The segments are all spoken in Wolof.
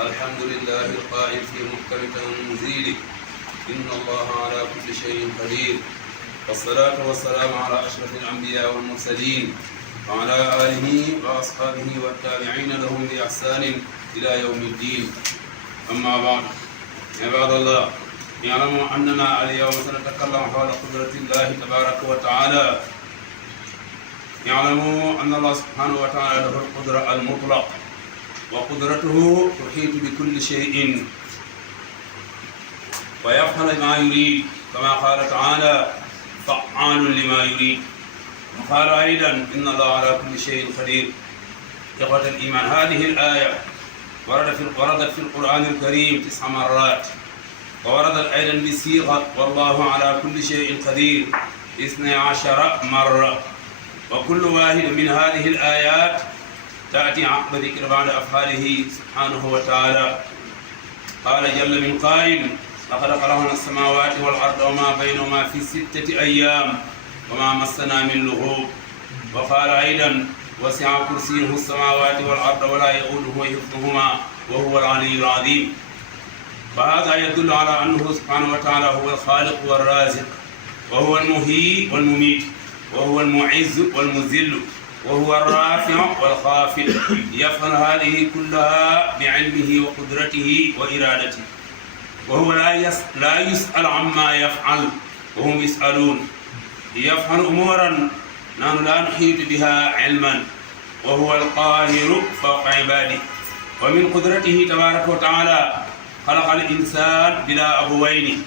الحمد لله القائل في محكم تنزيله إن الله على كل شيء قدير، والصلاة والسلام على أشرف الأنبياء والمرسلين وعلى آله وأصحابه والتابعين لهم بإحسان إلى يوم الدين. أما بعد، عباد الله، يعلموا أننا اليوم سنتكلم حول قدرة الله تبارك وتعالى. يعلموا أن الله سبحانه وتعالى له القدرة المطلق، وقدرته تحيط بكل شيء ويفعل ما يريد، كما قال تعالى: فعال لما يريد. وقال أيضا: إن الله على كل شيء قدير. إخوة الإيمان، هذه الآية وردت في القرآن الكريم 9 مرات، ووردت أيضا بصيغة والله على كل شيء قدير 12 مرة، وكل واحد من هذه الآيات تأتي عقب ذكر بعد أفعاله سبحانه وتعالى. قال جل من قائل: لقد خلقنا السماوات والأرض وما بينهما في 6 أيام وما مسنا من لغوب. وقال أيضا: وسع كرسيه السماوات والأرض ولا يؤوده حفظهما وهو العلي العظيم. فهذا يدل على أنه سبحانه وتعالى هو الخالق والرازق، وهو المحيي والمميت، وهو المعز والمذل، وهو الرافع والخافض. يفعل هذه كلها بعلمه وقدرته وإرادته، وهو لا يسأل عما يفعل وهم يسألون. يفعل أمورا نحن لا نحيط بها علما، وهو القاهر فوق عباده. ومن قدرته تبارك وتعالى خلق الإنسان بلا أبوين،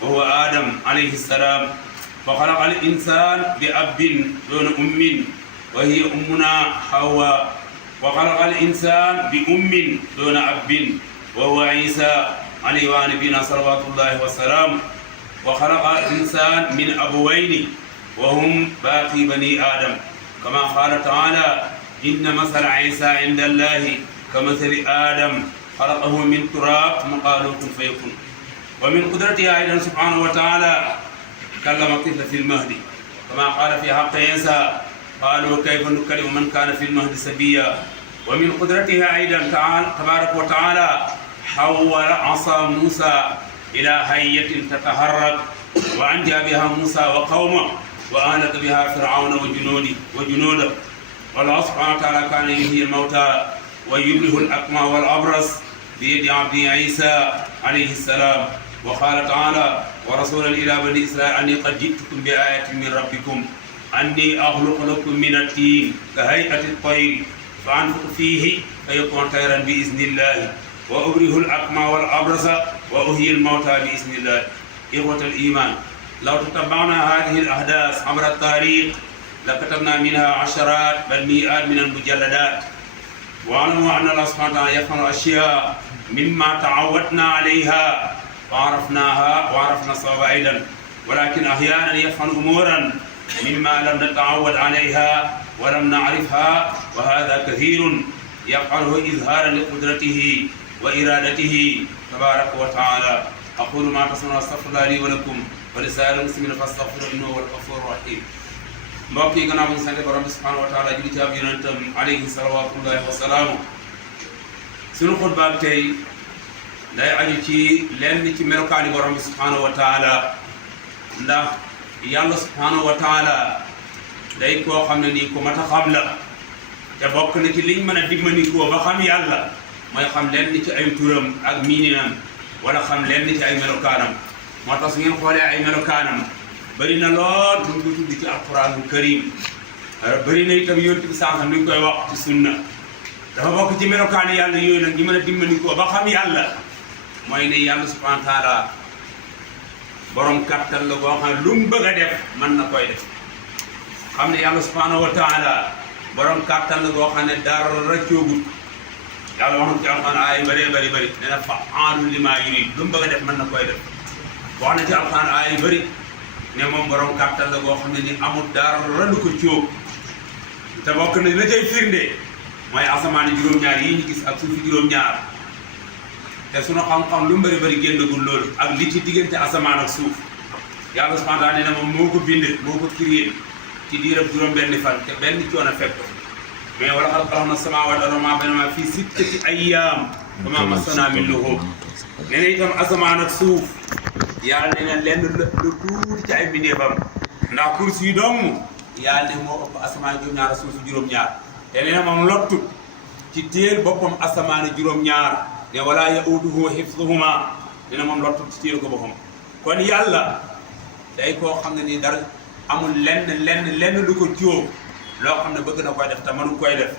وهو آدم عليه السلام، وخلق الإنسان بأب دون أم، وهي أمنا حواء، وخلق الإنسان بأم دون أب، وهو عيسى عليه وعلى نبينا صلوات الله وسلامه، وخلق الإنسان من أبوين وهم باقي بني آدم، كما قال تعالى: إن مثل عيسى عند الله كمثل آدم خلقه من تراب ثم قال له كن فيكون. ومن قدرته أيضا سبحانه وتعالى كلم الطفل في المهد، كما قال في حق عيسى: قالوا كيف نكلم من كان في المهد سبيا. ومن قدرته أيضا تبارك وتعالى حول عصا موسى إلى هيئة تتحرك، وأنجى بها موسى وقومه، وأهلك بها فرعون وجنوده. والله سبحانه وتعالى كان يحيي الموتى ويبرئ الأكمى والأبرص بيد عبده عيسى عليه السلام. وقال تعالى: ورسولا إلى بني إسرائيل أني قد جئتكم بآية من ربكم أني أخلق لكم من الطين كهيئة الطير فأنفخ فيه فيكون طيرا بإذن الله وأبرئ الأكمى والأبرص وأحيي الموتى بإذن الله. إخوة الإيمان، لو تتبعنا هذه الأحداث عبر التاريخ لكتبنا منها عشرات بل مئات من المجلدات. واعلموا أن الله سبحانه وتعالى يفعل أشياء مما تعودنا عليها وعرفناها وعرفنا الصواب أيضا، ولكن أحيانا يفعل أمورا مما لم نتعود عليها ولم نعرفها، وهذا كثير يفعله إظهارا لقدرته وإرادته تبارك وتعالى. أقول ما تسمعون أستغفر الله لي ولكم ولسائر المسلمين فاستغفروه إنه هو الغفور الرحيم. mbokk yi gannaaw bu ñu sant borom bi subhanahu wa taala julli ci ab yonentam alayhi salawatullahi wa salaamu, suñu xutba tey day aju ci lenn ci melokaani borom bi subhanahu wa taala, ndax yàlla subhanahu wa taala day koo xam ne nii ku mat a xam la, te bokk na ci liñ mën a dimbandikoo ba xam yàlla mooy xam lenn ci ay turam ak miininam, wala xam lenn ci ay melokaanam. moo tax su ngeen xoolee ay melokaanam bëri na lool bu ñu ko tudd ci alquranul karim, bëri na itam yonent bi sànqam ni ñu koy wax ci sunna. dafa bokk ci melokaani yàlla yooyu nag ñi mën a dimbandikoo ba xam yàlla mooy ne yàlla subhanahu wa taala borom kattan la boo xam ne lu mu bëgg a def mën na koy def. xam ne yàlla subhanahu wa taala borom kattan la boo xam ne dara coogul. yàlla wax na ci alquran ay bëree bëri nee na fa'aalun limaa yuriid, lu mu bëgg a def mën na koy def. wax na ci alquran ay bëri ne moom borom kàttan la boo xam ne ni amul dara lu ko cóob. te bokk na la cay firnde mooy asamaan juróom-ñaar yi ñu gis ak suufi juróom-ñaar, te sunu xam-xam lu mu bëri génnagul loolu ak li ci diggante asamaan ak suuf. yàlla subhanahu wa taala nee na moom moo ko bind, moo ko créé ci diirab juróom-benni fan te benn coono fekk ko. mais wala qad xalaqna as-samaa wal arda wa maa baynahumaa fii 6 ayyaam wa maa massanaa min luguub. nee na itam asamaan ak suuf yàlla nee na lenn lu tuuti ci ay mbindeefam ndax kursi yi dong yàlla ne moo ëpp asamaan juróom-ñaar suuf juróom-ñaar te nee na moom lottut ci téel boppam asamaan juróom-ñaar ne wala yauduhu hifzuhuma nee na moom lottut ci téel ko boppam. kon yàlla day koo xam ne nii dara amul lenn lu ko jóo loo xam ne bëgg na koy def te mënu koy def.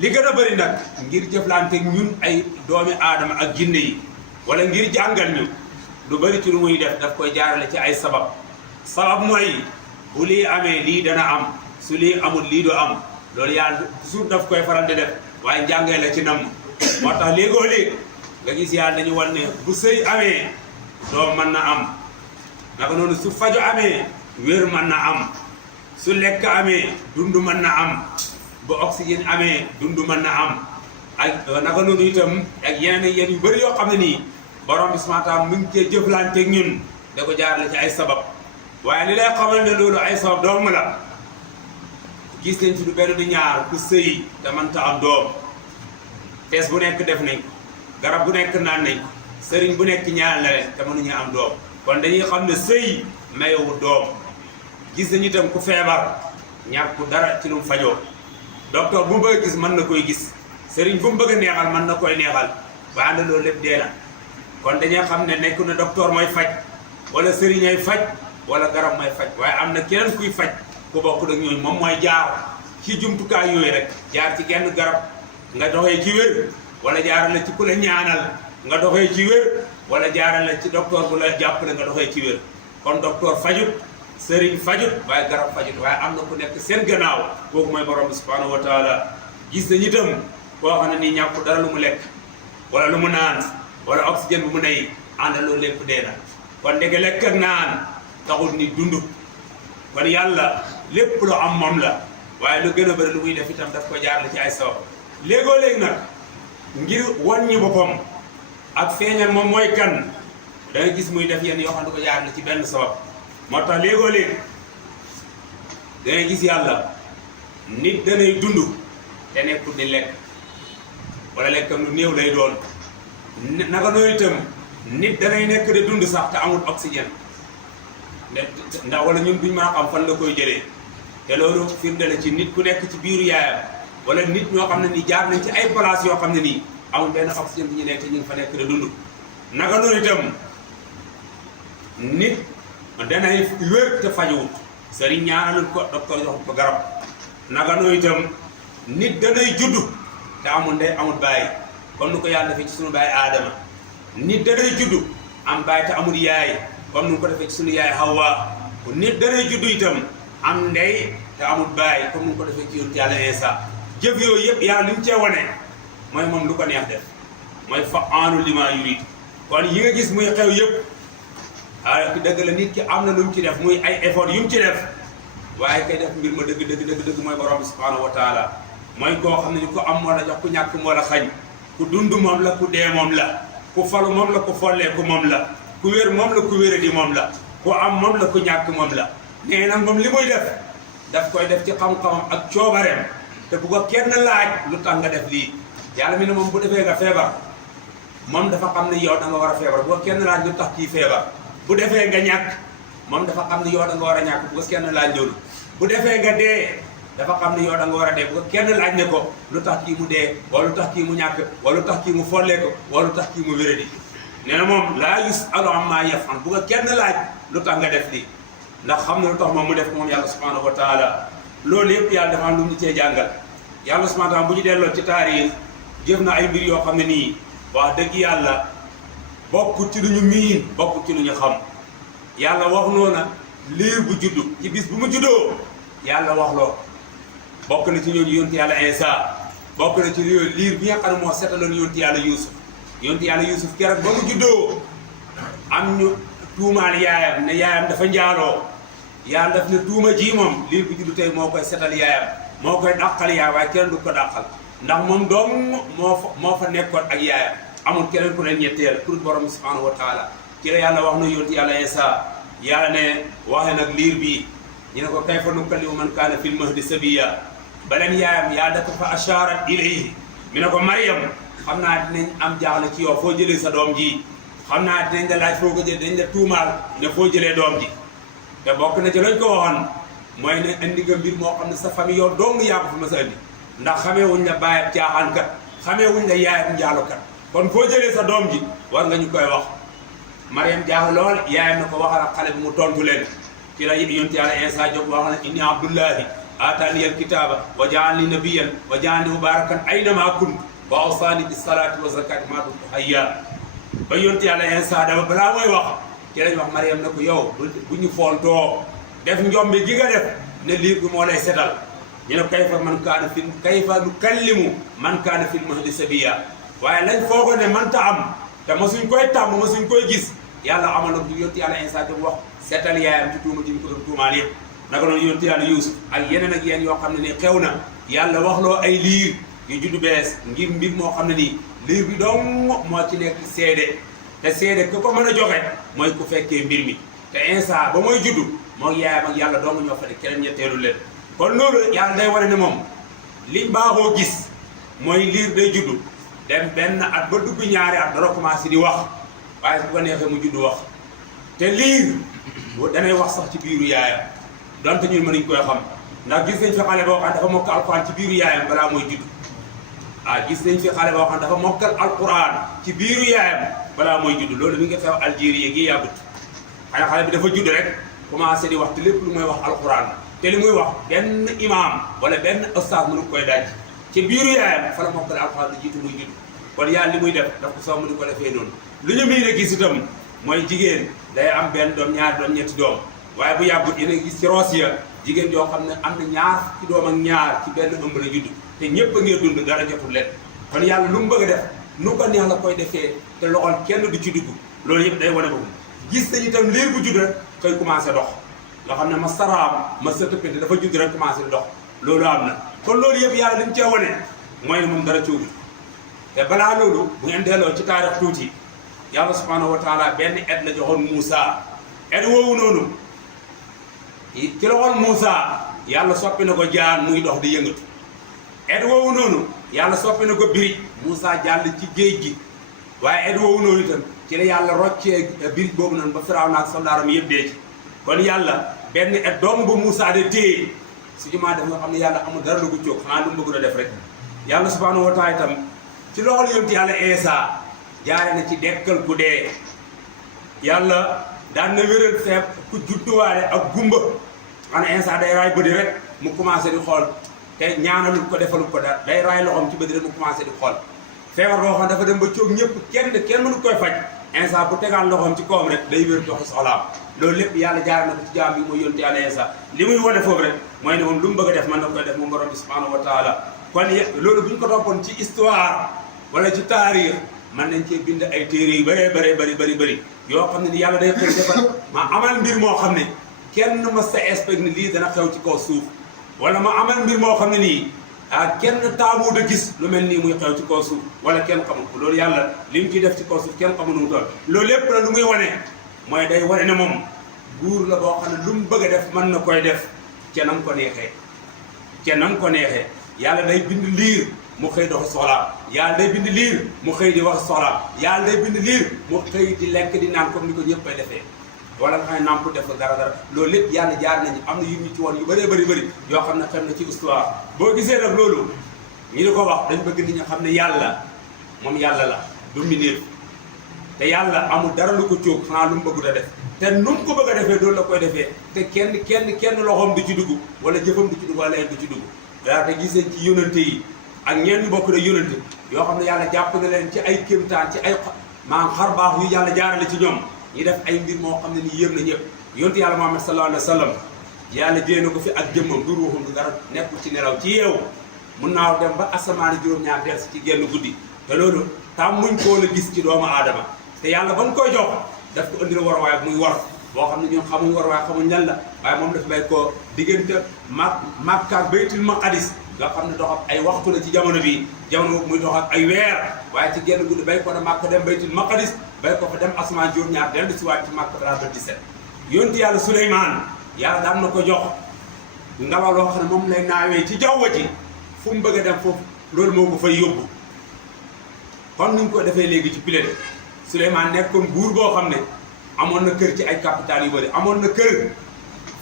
li gën a bëri nag ngir jëflante ñun ay doomi aadama ak jinne yi wala ngir jàngal ñu lu bëri ci lu muy def daf koy jaarale ci ay sabab mooy bu lii amee lii dana am su lii amul lii du am loolu yàlla toujours daf koy faral di def waaye njàngee la ci namm moo tax léegoo léeg nga gis yàlla dañu wan ne bu sëy amee doom mën na am naka noonu su faju amee wér mën na am su lekk amee dund mën na am bu oxygène amee dund mën na am ak naka noonu itam ak yeneen yu bëri yoo xam ne nii borom bi subhaanahu wa taala mu ngi cee jëflante ak ñun da ko jaarale ci ay sabab waaye li lay xamal ne loolu ay sabab dong la gis nañ ci du benn du ñaar ku sëy te mënta am doom tees bu nekk def nañ ko garab bu nekk naan nañ ko sëriñ bu nekk ñaan la leen te mënuñu am doom kon dañuy xam ne sëy mayewul doom gis nañu itam ku feebar ñàkku dara ci lu mu fajoo docteur bu mu bëgg a gis mën na koy gis sëriñ bu mu bëgg a neexal mën na koy neexal ba ànd loolu lépp dee na kon dañuy xam ne nekku na docteur mooy faj wala sëriñ ay faj wala garab mooy faj waaye am na keneen kuy faj ku bokk ak ñooñu moom mooy jaar ci jumtukaay yooyu rek jaar ci genn garab nga doxee ci wér wala jaarale ci ku la ñaanal nga doxee ci wér wala jaarale ci docteur bu la jàppale nga doxee ci wér kon docteur fajut sëriñ fajut waaye garab fajut waaye am na ku nekk seen gannaaw kooku mooy borom bi subhanahu wa taala gis nañu itam koo xam ne nii ñàkku dara lu mu lekk wala lu mu naan wala oxygène bu mu nay ànd loolu lépp dee na kon ndege lekk ak naan taxul ni dund kon yàlla lépp lu am moom la waaye lu gën a bëri lu muy def itam daf ko jaarale ci ay sabab léegoo léegi nag ngir wàññi boppam ak feeñal moom mooy kan da nga gis muy def yenn yoo xam ne ko jaarale ci benn sabab moo tax léegoo léegi da ngay gis yàlla nit danay dund te nekkul di lekk wala lekkam lu néew lay doon naka noonu itam nit danay nekk de dund sax te amul oxygène ndax wala ñun duñ mën a xam fan la koy jëlee te loolu firnde la ci nit ku nekk ci biiru yaayam wala nit ñoo xam ne ni jaar nañ ci ay place yoo xam ne nii amul benn oxygène bi ñu nekk te ñu ngi fa nekk de dund naka noonu itam nit danay wér te fajuwut sëriñ ñaanalul ko docteur joxut ko garab naka noonu itam nit danay juddu te amul ndey amul bàyyi comme ni ko yàlla defee ci sunu baay aadama nit danay juddu am bàyyi te amul yaay comme ni ko defee ci sunu yaay Hawa nit danay juddu itam am ndey te amul bàyyi comme ni ko defee ci yonent yàlla Iisaa jëf yooyu yëpp yàlla li mu cee wane mooy moom lu ko neex def mooy fa'aalu limaa yuriid kon yi nga gis muy xew yëpp dëgg la nit ki am na lu mu ci def muy ay effort yu mu ci def waaye kay def mbir ma dëgg mooy borom bi subhaanahu wa taala mooy koo xam ne ni ku am moo la jox ku ñàkk moo la xañ ku dund moom la ku dee moom la ku falu moom la ku folleeku moom la ku wér moom la ku wéradi moom la ku am moom la ku ñàkk moom la nee na moom li muy def daf koy def ci xam-xamam ak coobareem te bu ko kenn laaj lu tax nga def lii yàlla mi ne moom bu defee nga feebar moom dafa xam ne yow da nga war a feebar bu ko kenn laaj lu tax kii feebar bu defee nga ñàkk moom dafa xam ne yow da nga war a ñàkk bu ko kenn laaj loolu bu defee nga dee dafa xam ne yow da nga war a dee bu ko kenn laaj ne ko lu tax kii mu dee wala lu tax kii mu ñàkk wala lu tax kii mu follee ko wala lu tax kii mu wéradi nee na moom laa yus'alu ammaa yaf'al bu ko kenn laaj lu tax nga def lii ndax xam ne lu tax moom mu def moom yàlla subhanahu wa taala loolu yëpp yàlla dafa am lu mu cee jàngal yàlla subhanahu wa taala bu ñu delloo ci taarix jëf na ay mbir yoo xam ne nii wax dëgg yàlla bokk ci lu ñu miin bokk ci lu ñu xam yàlla wax noona liir bu juddu ci bis bu mu juddoo yàlla wax loo bokk na ci ñooñu yonti yàlla Iisaa bokk na ci liir bi nga xam ne moo setaloon yonti yàlla Yuusuf keroog ba mu juddoo am ñu tuumaal yaayam ne yaayam dafa njaaloo yàlla daf ne tuuma ji moom liir bu juddu tey moo koy setal yaayam moo koy dàqal yaay waaye kenn du ko dàqal ndax moom dong moo fa nekkoon ak yaayam amul keneen ku leen ñetteel pour borom bi subhanahu wa taala ci la yàlla wax na yonti yàlla Iisaa yàlla ne waxe nag liir bi ñu ne ko kayfa nukallimu man kaana fil mahdi sabiyya ba leen yaayam yaa daka fa asharat ilayhi mi ne ko Mariam xam naa dinañ am jaaxle ci yow foo jëlee sa doom ji xam naa dinañ la laaj foo ko jëlee dañ la tuumaal ne foo jëlee doom ji te bokk na ci lañ ko waxoon mooy ne indi nga mbir moo xam ne sa famille yow dong yaa ko fi mas a indi ndax xamee wuñ la baayab caaxaankat xamee wuñ la yaayab njaalokat kon foo jëlee sa doom ji war nga ñu koy wax Mariam jaaxle lool yaayam na ko waxal ak xale bi mu tontu leen ci la yonent Yàlla Iisaa jóg wax na inni abdullahi aataani alkitaaba wa jaalani nabiyyan wa jaalani mubarakan aynama kuntu wa awsaani bis salaati wa zakaati maa dumtu hayya ba yonent Yàlla Iisaa dama balaa mooy wax ci lañ wax Mariam ne ko yow bu ñu foontoo def njombe gi nga def ne liir bi moo lay setal ñu ne kayfa nukallimu man kaana fil mahdi sabiyya waaye lañ foogo ne mënta am te masuñ koy tàmm masuñ koy gis yàlla amal na yonent Yàlla Iisaa jóg wax setal yaayam ci tuuma ji ñu ko doon tuumaal yëpp naka noonu yonent Yàlla Yuusuf ak yeneen ak yeneen yoo xam ne ni xew na yàlla waxloo ay liir yu juddu bees ngir mbir moo xam ne nii liir bi dong moo ci nekk seede te seede ku ko mën a joxe mooy ku fekkee mbir mi te Iisaa ba mooy juddu moo yaayam ak yàlla dong ñoo fa ne keneen ñetteelu leen kon loolu yàlla day wane ne moom liñ baaxoo gis mooy liir day juddu dem benn at ba dugg ñaari at dara commencé di wax waaye bu ko neexee mu juddu wax te liir danay wax sax ci biiru yaayam donte ñun mënuñ koy xam ndax gis nañ fi xale boo xam dafa mokkal alquran ci biiru yaayam balaa mooy judd gis nañ fi xale boo xam dafa mokkal alquran ci biiru yaayam balaa mooy judd loolu mi ngi xew Algérie gi yàggut xale bi dafa judd rek commencé di wax te lépp lu muy wax alquran te li muy wax benn imam wala benn ustaas mënu koy daj ci biiru yaayam fa la mokkal alquran di jiitu muy judd kon yàlla li muy def daf ko soo mu di ko defee noonu lu ñu miin a gis itam mooy jigéen day am benn doom ñaari doom ñetti doom waaye bu yàggut yéen a gis ci roos ya jigéen joo xam ne am na ñaar ci doom ak ñaar ci benn ëmb la judd te ñëpp a ngee dund dara jotul leen kon yàlla lu mu bëgg a def nu ko neex la koy defee te loxol kenn du ci dugg loolu yëpp day wane boobu gis nañu itam liir bu judd rek koy commencé dox nga xam ne ma saraam ma sa tëppante dafa judd rek commencé di dox loolu am na kon loolu yëpp yàlla li mu cee wane mooy ne moom dara ciwul te balaa loolu bu ngeen delloo ci taarix tuuti yàlla subhanahu wa taala benn ed la joxoon Moussa ed woowu noonu ci loxoon Moussa yàlla soppi na ko jaan muy dox di yëngatu ed woowu noonu yàlla soppi na ko birig Moussa jàll ci géej gi waaye ed woowu noonu itam ci la yàlla roccee birig boobu noonu ba Firawna ak soldaaram yëpp dee ci kon yàlla benn ed doomu ba Moussa de téye su jumaa def nga xam ne yàlla amul dara lu ko cóog xanaa lu mu bëgg a def rek yàlla subhanahu wa taala itam ci loxol yonent yàlla Iisaa jaare na ci dekkal ku dee yàlla daan na wéral feeb ku judduwaale ak gumba xam ne Iisaa day raay bëdi rek mu commencé di xool te ñaanalul ko defalul ko dara day raay loxoom ci bëdi rek mu commencé di xool feebar boo xam dafa dem ba cóog ñëpp kenn mënu koy faj Iisaa bu tegaan loxoom ci kawam rek day wér doxi soxlaam loolu lépp yàlla jaare na ko ci jaam bi mooy yonent yàlla Iisaa li muy wane foofu rek mooy ne moom lu mu bëgg a def mën na koy def moom borom bi subhanahu wa taala kon loolu bu ñu ko toppoon ci histoire wala ci taarix mën nañ cee bind ay téere yu bëri yoo xam ne ni yàlla day xëy defal ma amal mbir moo xam ne kenn ma sa expect ni lii dana xew ci kaw suuf wala ma amal mbir moo xam ne nii kenn taamu da gis lu mel nii muy xew ci kaw suuf wala kenn xamul ko loolu yàlla li mu ciy def ci kaw suuf kenn xamul nu mu doon loolu lépp la lu muy wane mooy day wane ne moom buur la boo xam ne lu mu bëgg a def mën na koy def ca nam ko neexee yàlla day bind liir mu xëy doxi soxlaam yàlla day bind liir mu xëy di wax soxlaam yàlla day bind liir mu xëy di lekk di naan comme ni ko ñëpp koy defee wala nga xam ne naam pour def dara loolu lépp yàlla jaar nañu am na yu ñu ci woon yu bëri yoo xam ne xam na ci histoire boo gisee nag loolu ñu di ko wax dañ bëgg nit ñi xam ne yàlla moom yàlla la du mbindeef te yàlla amul dara lu ko cóog xanaa lu mu bëgg a def te nu mu ko bëgg a defee loolu la koy defee te kenn loxoom du ci dugg wala jëfam du ci dugg wala leen du ci dugg daa te gisee ci yónante yi ak ñeen ñu bokk na yónante yoo xam ne yàlla jàpp na leen ci ay kéemtaan ci ay maanaam xar baax yu yàlla jaarale ci ñoom ñi def ay mbir moo xam ne ni yéem na ñëpp yontu yàlla Muhammad sallallahu alayhi wa sallam yàlla jëlee na ko fi ak jëmmam du ruuxum du dara nekkul ci nelaw ci yeewu mun naaw dem ba asamaani juróom-ñaar del ci genn guddi te loolu tam muñ koo la gis ci doomu aadama te yàlla ba mu koy jox daf ko indi la war waaye muy war boo xam ne ñoom xamuñ war waaye xamuñ lan la waaye moom dafa bay ko diggante Makka ak Baytul Maqdis nga xam ne dox ak ay waxtu la ci jamono bi jamono muy dox ak ay weer waaye ci genn guddi bay ko na Makka dem Baytul Maqdis bay ko fa dem asamaan juróom-ñaar dellu si waat ci Makka balaa ba 17 yonti yàlla Suleymaan yàlla daan na ko jox ngelaw loo xam ne moom lay naawee ci jaww ji fu mu bëgg a dem foofu loolu moo ko fay yóbbu kon ni ñu ko defee léegi ci Pilene Souleymane nekkoon buur boo xam ne amoon na kër ci ay capital yu bëri amoon na kër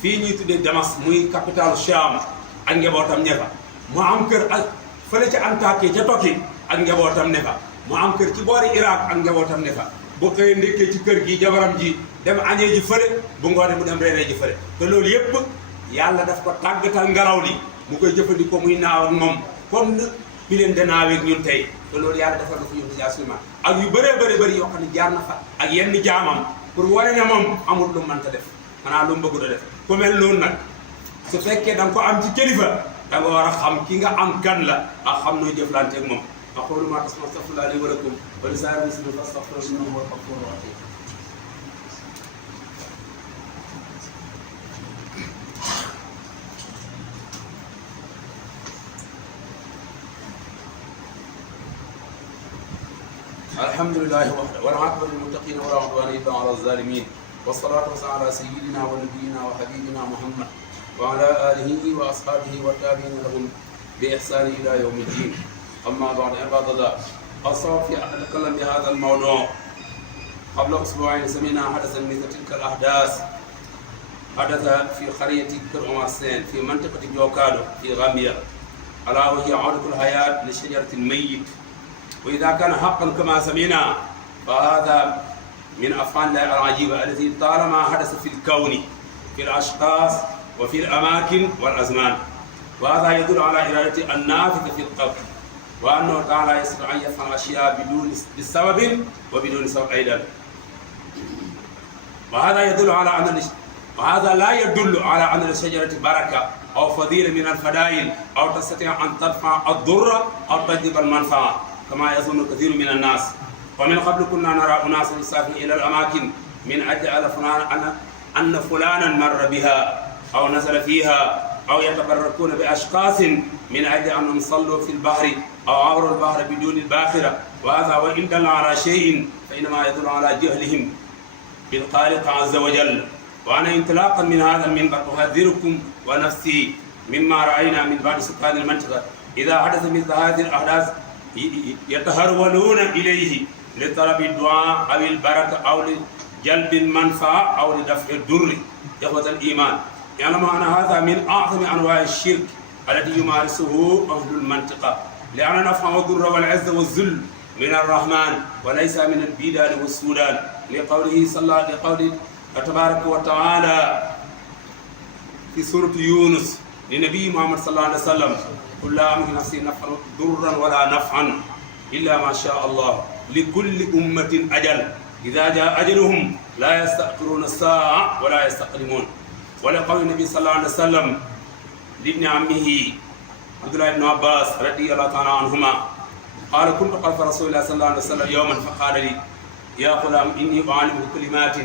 fii ñuy tuddee Damas muy capitalu Cham ak njabootam ne fa mu am kër ak fële ca Antakiya ca Turquie ak njabootam ne fa mu am kër ci boori Irak ak njabootam ne fa bu xëyee ndekkee ci kër gi jabaram ji dem añee ji fële bu ngoonee mu dem reeree ji fële te loolu yépp yàlla daf ko tàggatal ngelaw li mu koy jëfandikoo muy naaw ak moom comme Pilene de naawee ak ñun tey te loolu yàlla defal na ko yóbbu si Souleymane ak yu bëree bëri yoo xam ne jaar na fa ak yenn jaamam pour wane ne moom amul lu mu mënta def xanaa lu mu bëggut a def ku mel noonu nag su fekkee da nga ko am ci kilifa da nga war a xam ki nga am kan la ak xam noo jëflante ak moom aqulu ma tasma'un astaghfirullaha li wa lakum wa li saa'iril muslimina fastaghfiruhu innahu huwal ghafurur rahim. الحمد لله وحده والعاقبة للمتقين ولا عدوان إلا على الظالمين والصلاة والسلام على سيدنا ونبينا وحبيبنا محمد وعلى آله وأصحابه والتابعين لهم بإحسان إلى يوم الدين. أما بعد عباد الله أصاب في أتكلم بهذا الموضوع قبل أسبوعين سمعنا حدثا مثل تلك الأحداث حدث في قرية كرماسين في منطقة جوكادو في غامبيا ألا وهي عودة الحياة لشجرة الميت. وإذا كان حقا كما سمعنا فهذا من أفعال الله العجيبة التي طالما حدث في الكون في الأشخاص وفي الأماكن والأزمان، وهذا يدل على إرادة النافذة في القلب وأنه تعالى يستطيع أن يفعل أشياء بدون بسبب وبدون سبب أيضا. وهذا لا يدل على أن الشجرة بركة أو فضيلة من الفضائل أو تستطيع أن تدفع الضر أو تجلب المنفعة كما يظن كثير من الناس. ومن قبل كنا نرى أناسا يسافرون إلى الأماكن من أجل أن فلانا مر بها أو نزل فيها أو يتبركون بأشخاص من أجل أنهم صلوا في البحر أو عبروا البحر بدون الباخرة، وهذا وإن دل على شيء فإنما يدل على جهلهم بالخالق عز وجل. وأنا انطلاقا من هذا المنبر أحذركم ونفسي مما رأينا من بعض سكان المنطقة إذا حدث مثل هذه الأحداث يتهرولون إليه لطلب الدعاء أو البركة أو لجلب المنفعة أو لدفع الضر. إخوة الإيمان، يعلم أن هذا من أعظم أنواع الشرك التي يمارسه أهل المنطقة، لأن نفع الضر والعز والذل من الرحمن وليس من البدع والسودان، لقوله تبارك وتعالى في سورة يونس لنبي محمد صلى الله عليه وسلم: قل لا أملك نفسي نفعا ضرا ولا نفعا إلا ما شاء الله لكل أمة أجل إذا جاء أجلهم لا يستأخرون الساعة ولا يستقدمون. ولقول النبي صلى الله عليه وسلم لابن عمه عبد الله بن عباس رضي الله تعالى عنهما قال: كنت خلف رسول الله صلى الله عليه وسلم يوما فقال لي: يا غلام إني أعلمك كلمات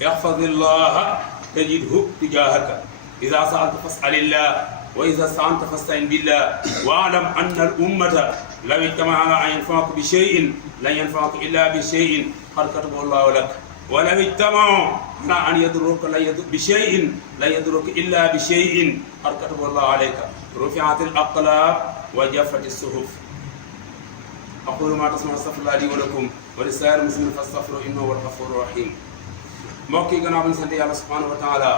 يحفظ الله تجده تجاهك، إذا سألت فاسأل الله وإذا استعنت فاستعن بالله، واعلم أن الأمة لو اجتمعوا على أن ينفعوك بشيء لن ينفعوك إلا بشيء قد كتبه الله لك، ولو اجتمعوا على أن يضروك بشيء لن يضروك إلا بشيء قد كتبه الله عليك. رفعت الأقلام وجفت الصحف. أقول ما تسمعون أستغفر الله لي ولكم ولسائر المسلمين فاستغفروه إنه هو الغفور الرحيم. mbokk yi gannaaw bi ñu sant yàlla subhanahu wa taala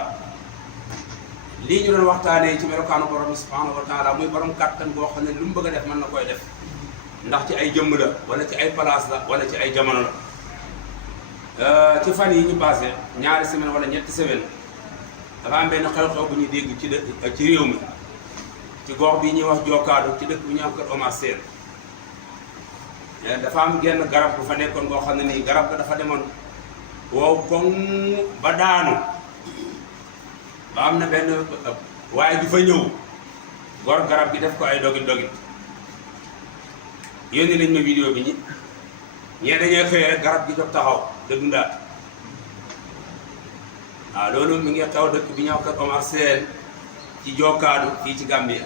lii ñu doon waxtaanee ci melokaanu borom bi subhanahu wa taala muy borom kàttan boo xam ne lu mu bëgg a def mën na koy def, ndax ci ay jëmm la wala ci ay place la wala ci ay jamono la. ci fan yi ñu passé ñaari semaine wala ñetti semaine dafa am benn xew-xew bu ñuy dégg ci réew mi ci gox bi ñuy wax Jokkaado ci dëkk bu ñuy am Kër Omar Sène. dafa am genn garab bu fa nekkoon boo xam ne nii garab ga dafa demoon wow koŋ ba daanu ba am na benn waaye bi fa ñëw gor garab gi def ko ay dogit yónni nañ ma vidéo bi ñee dañuy xëy rek garab gi jóg taxaw de dundaat. waaw loolu mi ngi xew dëkk bi ñëw Kër Omar Sène ci Jokkaado fii ci Gambia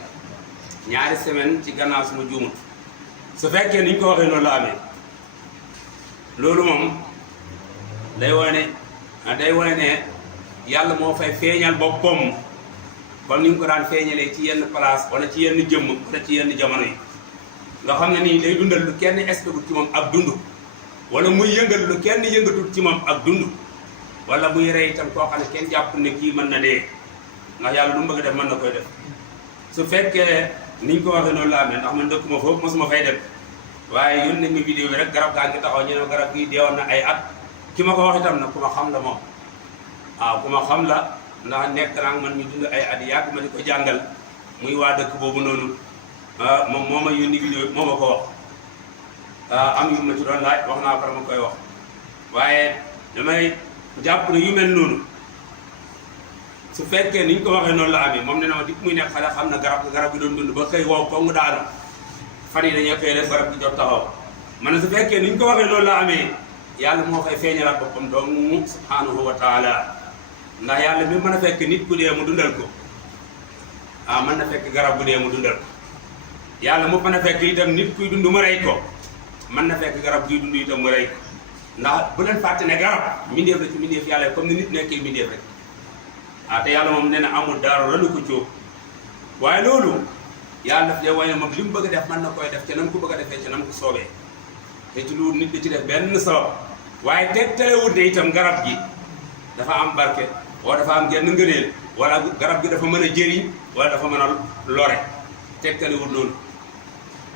ñaari semaine ci gannaaw suma juumut. su fekkee ni ñu ko waxee noonu la amee loolu moom day wane ne yàlla moo fay feeñal boppam comme ni mu ko daan feeñalee ci yenn place wala ci yenn jëmm wala ci yenn jamono yi nga xam ne nii day dundal lu kenn expectul ci moom ak dund wala muy yëngal lu kenn yëngatul ci moom ak dund wala muy rey itam koo xam ne kenn jàpp ne kii mën na dee ndax yàlla lu mu bëgg a def mën na koy def su fekkee niñ ko waxee noonu la amee ndax man dëkkuma foofu mosuma fay dem waaye yónnee nañ ma vidéo bi rek garab gaa ngi taxaw ñu ne garab gi deewoon na ay at ki ma ko wax itam nag ku ma xam la moom waaw ku ma xam la ndax nekk naa man ñu dund ay at yàgg ma di ko jàngal muy waa dëkk boobu noonu moom moo ma yónni vidéo moo ma ko wax am yu ma ci doon laaj wax naa ko ma koy wax waaye damay jàpp ne yu mel noonu su fekkee ni ñu ko waxee noonu la amee moom ne na ma di muy nekk xale xam na garab gi doon dund ba xëy wow ko mu daanu fan yi dañuy xëy rek garab gi jot taxaw man ne su fekkee ni ñu ko waxee noonu la amee yàlla moo fay feeñalaat boppam doomu subhanahu wa taala ndax yàlla mi mën a fekk nit ku dee mu dundal ko mën na fekk garab bu dee mu dundal ko yàlla mu mën a fekk itam nit kuy dund mu rey ko mën na fekk garab guy dund itam mu rey ko ndax bu leen fàtte ne garab mbindeef la ci mbindeef yàlla comme ni nit nekkee mbindeef rek te yàlla moom nee na amul dara lu ko cóob waaye loolu yàlla daf dee wane moom li mu bëgg a def mën na koy def ca nam ko bëgg a defee ca nam ko soobee te ci loolu nit da ci def benn sabab waaye tegtalewut ne itam garab gi dafa am barke wala dafa am genn ngëneel wala garab gi dafa mën a jëriñ wala dafa mën a lore tegtalewut loolu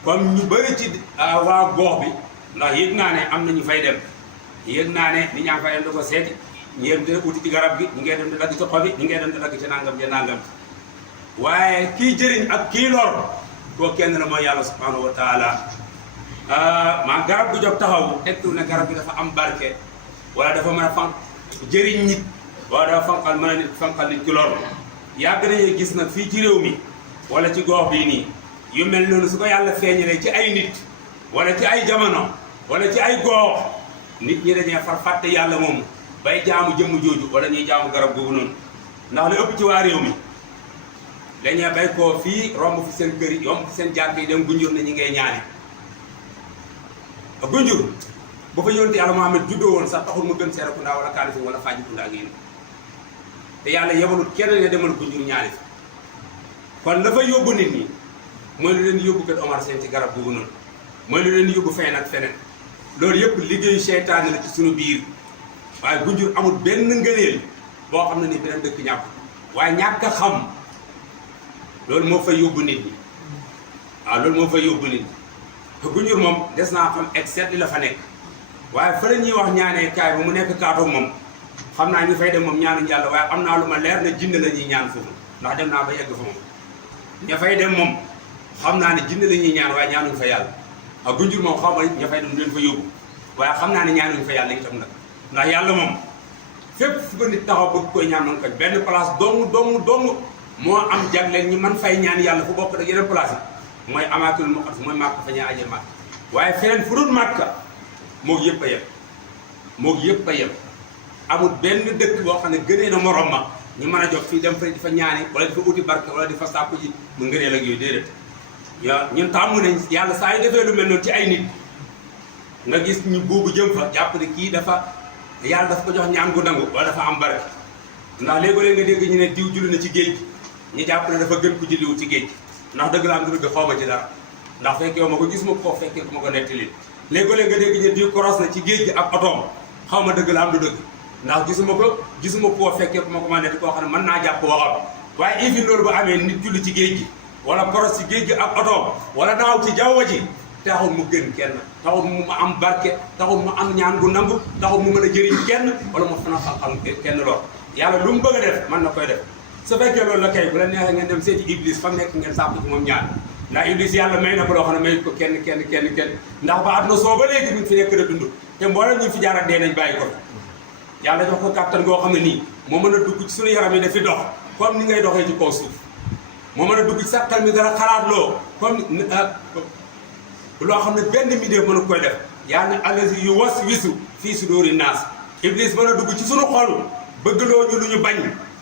comme ñu bëri ci waa gox bi ndax yëg naa ne am na ñu fay dem yëg naa ne ni ñaa fay dem da ko seeti ñeem dina uti ci garab gi ñu ngee dem di dagg ci xob yi ñu ngee dem di dagg ci nangam ja nangam waaye kii jëriñ ak kii lor koo kenn la mooy yàlla subhanahu wa taala maa garab gu jóg taxaw tegtul ne garab gi dafa am barke wala dafa mën a fan jëriñ nit wala dafa fanqal mën a nit fanqal nit ci lor yàgg nañu gis nag fii ci réew mi wala ci gox bii nii yu mel noonu su ko yàlla feeñalee ci ay nit wala ci ay jamono wala ci ay gox nit ñi dañuy far fàtte yàlla moomu bay jaamu jëmm jooju wala ñuy jaamu garab googu noonu ndax li ëpp ci waa réew mi dañuy bay koo fii romb fi seen kër yi romb fi seen jàkk yi dem gunjur ne ñi ngay ñaane gunjur ba fa yónte yàlla Muhammad juddoo woon sax taxul mu gën Serekunda wala Kanifing wala Fajikunda ak yéen te yàlla yebalut kenn ne demal gunjur ñaani fi kon la fa yóbbu nit ñi mooy lu leen yóbbu kër Omar Sène ci garab googu noonu mooy lu leen yóbbu feneen ak feneen loolu yëpp liggéeyu seytaane la ci suñu biir waaye gunjur amul benn ngëneel boo xam ne ni beneen dëkk ñàkk waaye ñàkk a xam loolu moo fay yóbbu nit ñi loolu moo fay yóbbu nit ñi gunjur moom des naa xam except li la fa nekk waaye fa la ñuy wax ñaanee kaay ba mu nekk kaatoog moom xam naa ñu fay dem moom ñaanuñ yàlla waaye am naa lu ma leer na jinne la ñuy ñaan foofu ndax dem naa ba yegg fa moom ña fay dem moom xam naa ne jinne la ñuy ñaan waaye ñaanuñ fa yàlla gunjur moom xaw ma ña fay dem leen fa yóbbu waaye xam naa ne ñaanuñ fa yàlla itam nag ndax yàlla moom fépp fu ko nit taxaw bëgg koy ñaan noonu ko benn place dong moo am jagleel ñi man fay ñaan yàlla fu bokk ak yeneen place yi mooy amaatul muqaddas mooy màkk fa ñuy aje màkk waaye feneen fu dul màkk moog yëpp a yem moog yëpp a yem amul benn dëkk boo xam ne gënee na morom ma ñu mën a jox fii dem fa di fa ñaani wala di fa uti barke wala di fa sàkku ji mu ngëneel ak yooyu déedéet ñun tàmmu nañ yàlla saa yu defee lu mel noonu ci ay nit nga gis ñu buubu jëm fa jàpp ne kii dafa yàlla dafa ko jox ñaan gu nangu wala dafa am barke ndax léegi-léeg nga dégg ñu ne diw julli na ci géej gi ñu jàpp ne dafa gën ko julliwu ci géej gi ndax dëgg la am dëgg xaw ma ci dara ndax fekkee ma ko gis ma ko fekkee ko ma ko nettali léegi-léeg nga dégg ñu diw koros na ci géej gi ak otoom xaw ma dëgg la am du dëgg ndax gisuma koo fekkee ko ma ko ma netti koo xam ne mën naa jàpp waxam waaye even loolu ba amee nit julli ci géej gi wala koros ci géej gi ak otoom wala naaw ci jaww ji taxul mu gën kenn taxul mu am barke taxul mu am ñaan gu nangu taxul mu mën a jëriñ kenn wala mu fana xam kenn lool yàlla lu mu bëgg a def mën na koy def su fekkee loolu la kay bu la neexee ngeen dem seeti iblis fa nekk ngeen sàkku ci moom ñaan ndax iblis yàlla may na ko loo xam ne may ko kenn ndax ba àdduna soo ba léegi ñu fi nekk da dund te mboolem ñu fi jaar ak dee nañ bàyyi ko yàlla jox ko kàttan goo xam ne nii moo mën a dugg ci suñu yaram yi dafi dox comme ni ngay doxee ci kaw suuf moo mën a dugg ci sa xel mi dara xalaat loo comme loo xam ne benn midee mën a koy def yàlla ne allazi yu was wisu fii sudóori naas iblis mën a dugg ci suñu xol bëgg loo ñu lu ñu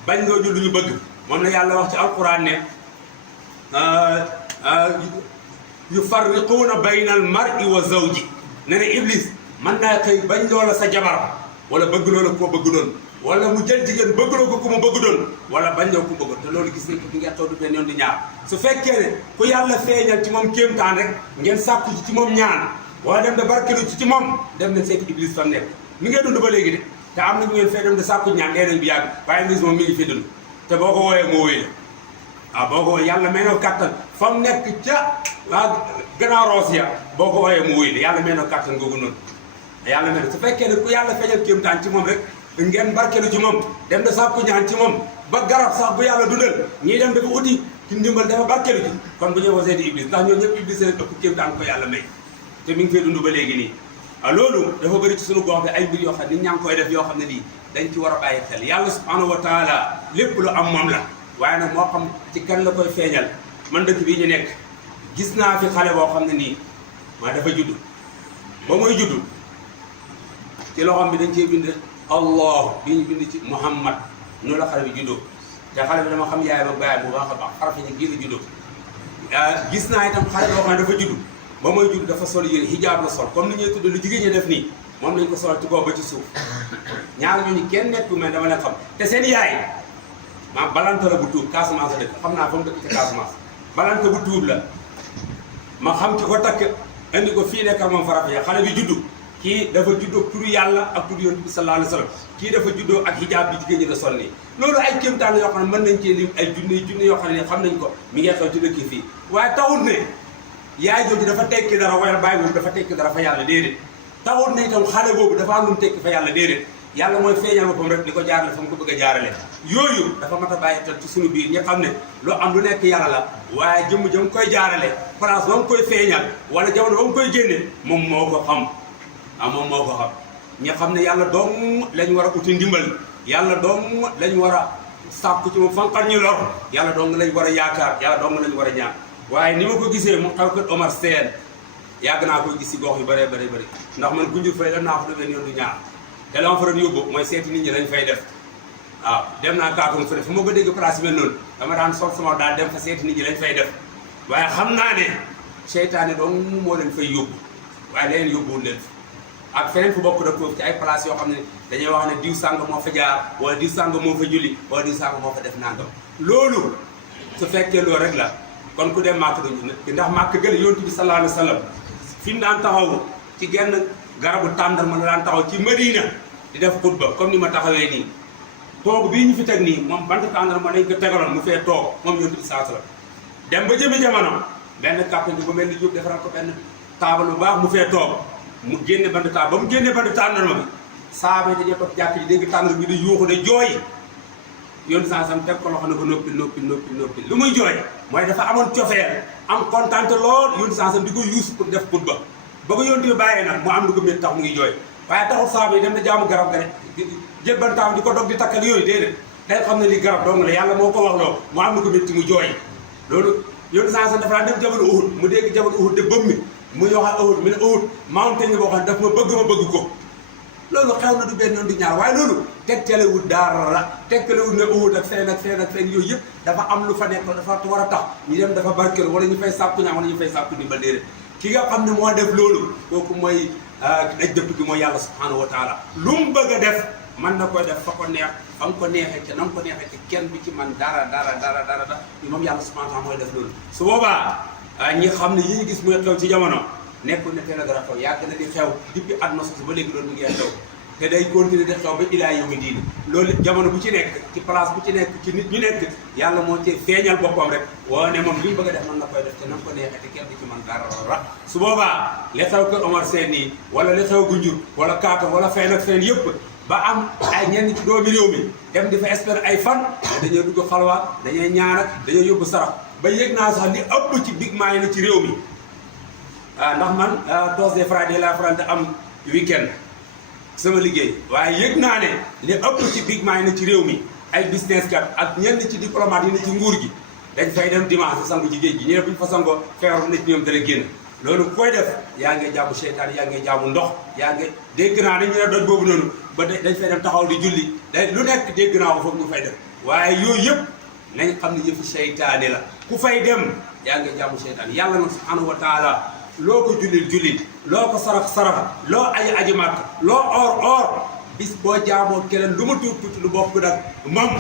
bañ loo ñu lu ñu bëgg moom la yàlla wax ci alquran ne yufarriquuna bayna al mar'i wa zawji ne ne iblis mën naa xëy bañ loola sa jabar wala bëgg loola koo bëgg doon wala mu jël jigéen bëggloo ko ku mu bëgg doon wala bañ loo ku bëgg te loolu gis nañ ko di ngeen toog du benn yoon di ñaar su fekkee ne ku yàlla feeñal ci moom kéemtaan rek ngeen sàkku ci moom ñaan wala dem de barkelu ci moom dem na seeti iblis fa nekk mi ngay dund ba léegi de te am na ñu ngeen fee dem de sàkku ñaan dee nañ bi yàgg waaye iblis moom mi ngi fi dund te boo ko wooyee moo wéy la waaw boo ko wooyee yàlla may na kàttan fa mu nekk ca gannaaw roos ya boo ko wooyee mu wéy la yàlla may na kàttan googu noonu yàlla may na su fekkee ne ku yàlla feeñal kéemtaan ci moom rek ngeen barkelu ci moom dem de sàkku ñaan ci moom ba garab sax bu yàlla dundal ñii dem dafa uti ci ndimbal dafa barkelu ci kon bu ñëwoo seeti iblis ndax ñoom ñëpp iblis leen ëpp kéemtaan ko yàlla may te mi ngi fee dund ba léegi nii loolu dafa bëri ci suñu gox bi ay mbir yoo xam ne nit ñaa ngi koy def yoo xam ne nii dañ ci war a bàyyi xel yàlla subhanahu wa taala lépp lu am moom la waaye nag moo xam ci kan la koy feeñal man dëkk bii ñu nekk gis naa fi xale boo xam ne nii maa dafa judd ba muy judd ci loxoom bi dañ cee bind allah bi ñu bind ci muhammad noonu la xale bi juddoo te xale bi dama xam yaay ba baay bu baax a baax xarafi ñu gii la juddoo gis naa itam xale boo xam ne dafa judd ba muy judd dafa sol yére hijab la sol comme ni ñuy tudd lu jigéen ñi def nii moom lañ ko solal ci kaw ba ci suuf ñaar ñooñu kenn nekku mais dama leen xam te seen yaay maa balanta la bu tuub Casamance la dëkk xam naa fa mu dëkk ci Casamance balanta bu tuub la ma xam ki ko takk indi ko fii nekkal moom farafa ya xale bi juddu kii dafa juddoo turu yàlla ak turu yonent bi sallallahu alayhi wa sallam kii dafa juddoo ak hijab bi jigéen ñi la sol nii loolu ay kéemtaan yoo xam ne mën nañ cee lim ay junne yoo xam ne xam nañ ko mi ngi xew ci dëkk fii waaye taxul ne yaay jooju dafa tekki dara wala baay boobu dafa tekki dara fa yàlla déedéet taxul ne itam xale boobu dafa am lu mu tekki fa yàlla déedéet yàlla mooy feeñal boppam rek di ko jaarale fa mu ko bëgg a jaarale yooyu dafa mat a bàyyi xel ci suñu biir ñi xam ne lu am lu nekk yàlla la waaye jëmm jëm koy jaarale place ba mu koy feeñal wala jamono ba mu koy génne moom moo ko xam moom moo ko xam ñi xam ne yàlla dong lañ war a uti ndimbal yàlla dong lañ war a sàkku ci moom fanqal ñu lor yàlla dong lañ war a yaakaar yàlla dong lañ war a ñaan waaye ni ma ko gisee mu xaw kër Omar Sène yàgg naa koy gis si gox yu bëree bëri ndax man Gunjur fay dem naa fa demee yoon du ñaar te la ma fa doon yóbbu mooy seeti nit ñi lañ fay def waaw dem naa kaatoon fa def fu ma ko dégg place mel noonu dama daan sol sama daal dem fa seeti nit ñi lañ fay def waaye xam naa ne seytaane dong moo leen fay yóbbu waaye leneen yóbbuwul leen ak feneen fu bokk daf foofu ci ay place yoo xam ne dañuy wax ne diw sàng moo fa jaar wala diw sàng moo fa julli wala diw sàng moo fa def nangam loolu su fekkee loolu rek la kon ku dem màkk duñu ndax màkk gële yonent bi sallallahu alayhi wa sallam fi mu daan taxaw ci genn garabu tàndarma la daan taxaw ci Madina di def xutba comme ni ma taxawee nii toog bii ñu fi teg nii moom bant tàndarma nañ ko tegaloon mu fee toog moom yonent bi sallallahu alayhi wa sallam dem ba jëmi jamono benn kàppandi bu mel ni Jóob defaral ko benn taabal bu baax mu fee toog mu génne bant taabal ba mu génnee bant tàndarma bi saaba yi dañoo toog jàkk ji dégg tàndarma bi di yuuxu de jooy yoon sansam teg ko loxo ne ko noppi lu muy jooy mooy dafa amoon cofeel am kontaan lool yoon sansam di ko yuus pour def xutba ba ko yoon di bàyyee nag mu am lu ko métti tax mu ngi jooy waaye taxul saaba yi dem na jaamu garab ga de jël bantaam di ko dog di takk ak yooyu déedéet day xam ne li garab dong la yàlla moo ko wax loo mu am lu ko métti mu jooy loolu yoon sansam dafa daan dem jabal Uhud mu dégg jabal Uhud de bëmmi mu yoxal Uhud mu ne Uhud mountain boo xam ne daf ma bëgg ko loolu xew na du benn yoon du ñaar waaye loolu tegtalewul dara tegtalewul ne Uhud ak feneen yooyu yëpp dafa am lu fa nekk dafa war a tax ñu dem dafa barkeel wala ñu fay sàkku ñaan wala ñu fay sàkku ndimbal déedéet ki nga xam ne moo def loolu kooku mooy aj dëpp gi mooy yàlla subhanahu wa taala lu mu bëgg a def mën na koy def fa ko neex fa mu ko neexee ca na mu ko neexee ci kenn bi ci man dara moom yàlla subhanahu wa taala mooy def loolu su boobaa ñi xam ne yi ñu gis muy xew ci jamono nekkul ne teel a dara xew yàgg na di xew depuis àdduna sosu ba léegi loolu mu ngi xew te day continuer di xew ba ilaa yawmi diin loolu jamono bu ci nekk ci place bu ci nekk ci nit ñu nekk yàlla moo ci feeñal boppam rek woo ne moom li mu bëgg a def mën na koy def te na ko neexee te kenn du ci mën dara su boobaa li xew kër Omar Sène nii wala li xew Gunjur wala Kaata wala fenn ak fenn yëpp ba am ay ñenn ci doomi réew mi dem di fa espérer ay fan dañoo dugg xalwa dañuy ñaan ak dañoo yóbbu sarax ba yëg naa sax li ëpp ci big maa yi na ci réew mi ndax man Thursday Friday laa faral di am weekend sama liggéey waaye yëg naa ne li ëpp ci big maa yi na ci réew mi ay business kat ak ñenn ci diplomate yi na ci nguur gi dañ fay dem dimanche sangu ci géej gi ñeneen bu ñu fa sangoo feebar bu ne ci ñoom dara génn loolu koy def yaa ngi jaamu seytaan yaa ngi jaamu ndox yaa ngi dégg naa dañu ne doj boobu noonu ba dañ fay dem taxaw di julli day lu nekk dégg naa ko foofu ñu fay def waaye yooyu yëpp nañ xam ne yëfu seytaane la ku fay dem yaa ngi jaamu seytaan yàlla nag subhanahu wa taala loo ko jullil loo ko sarax loo aji màkk loo or bis boo jaamoo keneen lu ma tuuti lu bokk nag moom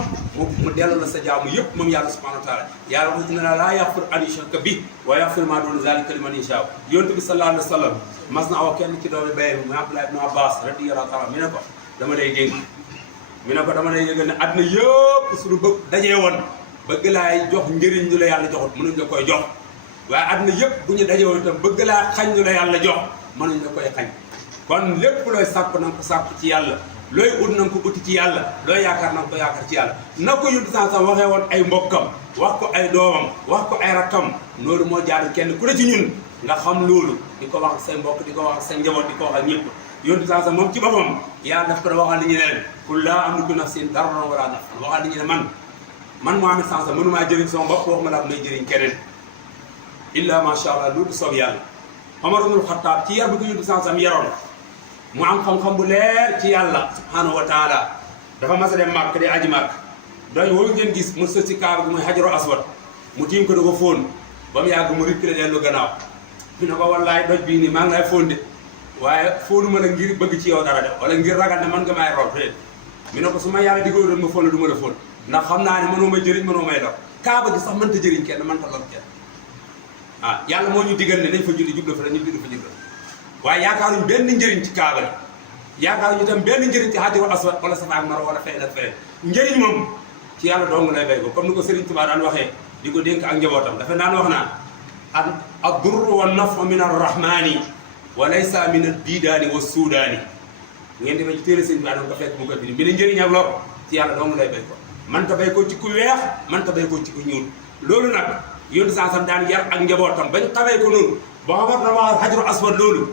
mu dellu la sa jaamu yëpp moom yàlla subhanahu wa taala yàlla wax na laa yaxfir an yushraka bi wa yaxfir maa duuna zalika liman yashaa yonent bi sallallahu alayhi wa sallam mas na aw kenn ci doomi bayam mu Abdullah ibn Abbas radiyallahu taala mi ne ko dama lay dénk mi ne ko dama lay yëgal ne àdduna yëpp suñu bëgg dajee woon bëgg laay jox njëriñ ñu la yàlla joxut mënuñ la koy jox waaye àdduna yëpp bu ñu dajee woon itam bëgg laa xañ ñu la yàlla jox mënuñ la koy xañ kon lépp looy sàpp na nga ko sàpp ci yàlla looy ut na nga ko uti ci yàlla looy yaakaar na nga ko yaakaar ci yàlla na ko yuntu san sax waxee woon ay mbokkam wax ko ay doomam wax ko ay rakkam loolu moo jaadu kenn ku ne ci ñun nga xam loolu di ko wax ak say mbokk di ko wax ak say njaboot di ko wax ak ñëpp yontu saa sax moom ci boppam yàlla daf ko waxal nit ñi ne qul laa amliku nafsin darran wala naf'an waxal nit ñi ne man Muhammad saa sax mënumaa jëriñ sama bopp waxuma laa may jëriñ keneen illa ma sha Allah loolu soob yàlla Omar ibnul Xattaab ci yar bi ko yontu saa sax yaroon mu am xam-xam bu leer ci yàlla subhanahu wa taala dafa mas a dem màkk di aji màkk doy woowu ngeen gis mu sës ci kaaba gi muy xajaru aswad mu tiim ko da ko fóon ba mu yàgg mu reculé dellu gannaaw fi ne ko wallaay doj bii nii maa ngi lay fóon de waaye fóonu ma la ngir bëgg ci yow dara de wala ngir ragal ne man nga may root de mi ne ko su ma yàlla diggoo doon ma fóon la du ma la fóon ndax xam naa ne mënoo may jëriñ mënoo may lor kaaba gi sax mënta jëriñ kenn mënta lor kenn ah yàlla moo ñu digal ne nañ fa julli jublu fa rek ñu julli fa jublu waaye yaakaaruñu benn njëriñ ci kaaba gi yaakaaruñu itam benn njëriñ ci xajaru aswad wala safa ak marwa wala feneen ak feneen njëriñ moom ci yàlla dong lay bay ko comme ni ko Serigne Touba daan waxee di ko dénk ak njabootam dafa daan wax naan ad-durru wa nafu min ar-rahmani wa laysa min al-bidaani wa suudaani ngeen demee ci téere sëñ bi adama ko fekk mu koy bind bi njëriñ ak lor ci yàlla dong lay bay ko man ta bay ko ci ku weex man ta bay ko ci ku ñuul loolu nag yónni sansam daan yar ak njabootam bañ xamee ko noonu boo xamat na wax xajaru aswad loolu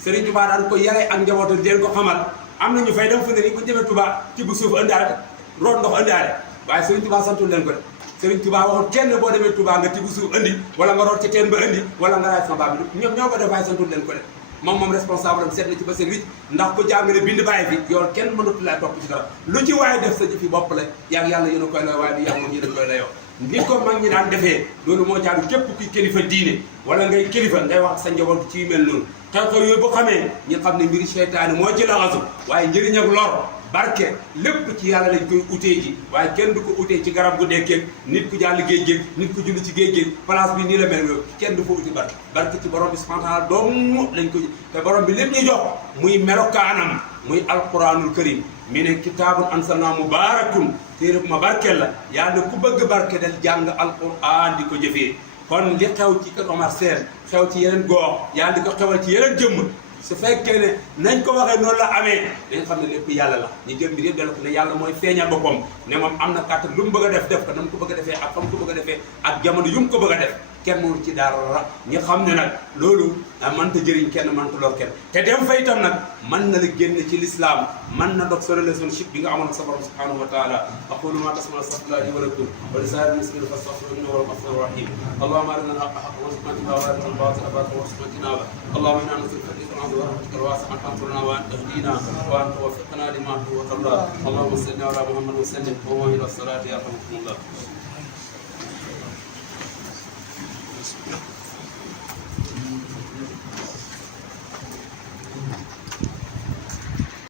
Serigne Touba daan ko yaree ak njabootam di leen ko xamal am na ñu fay dem fu ne ni bu jëmee Touba tibb suuf ëndaale root ndox ëndaale waaye Serigne Touba santul leen ko de Serigne Touba waxul kenn boo demee Touba nga tibb suuf andi wala nga root ci teen ba andi wala nga raay sama bi ñoom ñoo ko def waaye santul leen ko de moom responsable am seet na ci ba seen wicc ndax ko jàng ne bind bàyyi fi yow kenn mënatu laa topp ci dara lu ci waaye def sa jëfi bopp la yaa yàlla yéen a koy lay waaye du yàlla moom yéen a koy layoo ni ko mag ñi daan defee loolu moo jaadu képp kuy kilifa diine wala ngay kilifa ngay wax sa njaboot ci mel noonu xew-xew yooyu boo xamee ñi xam ne mbiri seytaane moo ci laxasu waaye njëriñ ak lor barke lépp ci yàlla lañ koy utee ji waaye kenn du ko utee ci garab gu dekkeeg nit ku jàll géej géej nit ku julli ci géej géej place bi nii la mel yow kenn du fa uti barke ci borom bi subhanahu wa taala doomu lañ ko te borom bi lépp ñu jox muy melokaanam muy alquranul karim mi ne kitaabun anzalnaa mubaarakun téere bu ma barkeel la yàlla ku bëgg barke del jàng alquran di ko jëfee kon li xew ci kër Omar Sène xew ci yeneen gox yàlla di ko xewal ci yeneen jëmm su fekkee ne nañ ko waxee noonu la amee dañ xam ne lépp yàlla la ñu jëm bi yëpp dala ko ne yàlla mooy feeñal boppam ne moom am na kàttan lu mu bëgg a def ko na mu ko bëgg a defee ak fa mu ko bëgg a defee ak jamono yu mu ko bëgg a def kenn mënu ci dara ñi xam ne nag loolu mënta jëriñ kenn mënta lor kenn te dem fa itam nag mën na la génn ci l'islam mën na dog sa relationship bi nga amoon sa borom subhanahu wa taala aqulu ma tasma'una astaghfirullahi li wa lakum wa li saa'iril muslimina fastaghfiruhu innahu huwal ghafurur rahim allahumma arina al-haqqa haqqan warzuqna ittiba'ahu wa arina al-batila batilan warzuqna ijtinaba allahumma inna nas'aluka al-'afwa wa rahmatika al-wasi'ata an tansurana wa an tahdina wa an tuwaffiqna lima tuhibbu wa tarda allahumma salli ala muhammad wa sallim wa ila as-salati yarhamukumullah